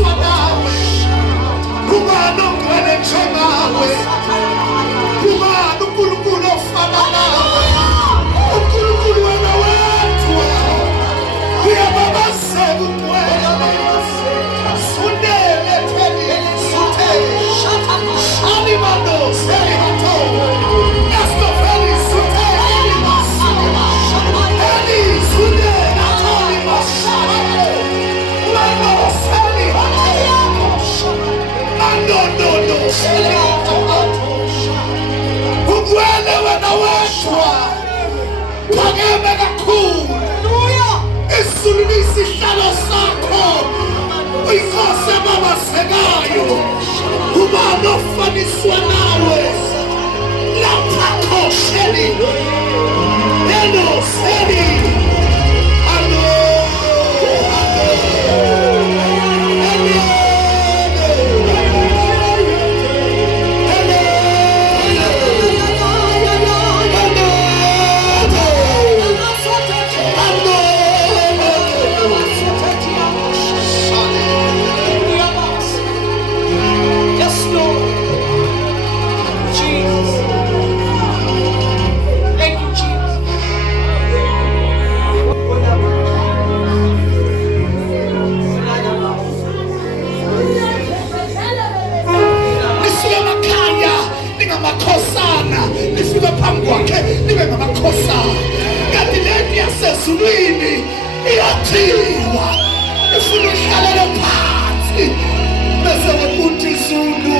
nawe. Kubani ongcwele njengawe. Kubani uNkulunkulu ofana nawe. uNkulunkulu wena wedwa. Uyababazela ungcwele. Sundele theni suthe. Alimando selihato. Estofeli suthe elimas. Eli sunde natoli mashato. Mando selihato. Mando dodo selihato. Ungcwele wena wedwa. Phakeme kakhulu. Izulu liyisihlalo sakho. Uyinkosi ababasekayo. Ubani ofaniswa nawe. Lapha khosheli. Elo seli. Alo. Yes, Lord. Jesus. Thank you, Jesus. Nisuke emakhaya ningamakhosana. Nifike phambi kwakhe nibe ngamakhosana. Kanti lento yasezulwini iyathiwa. Ifuna uhlalele phansi bese kuthi izulu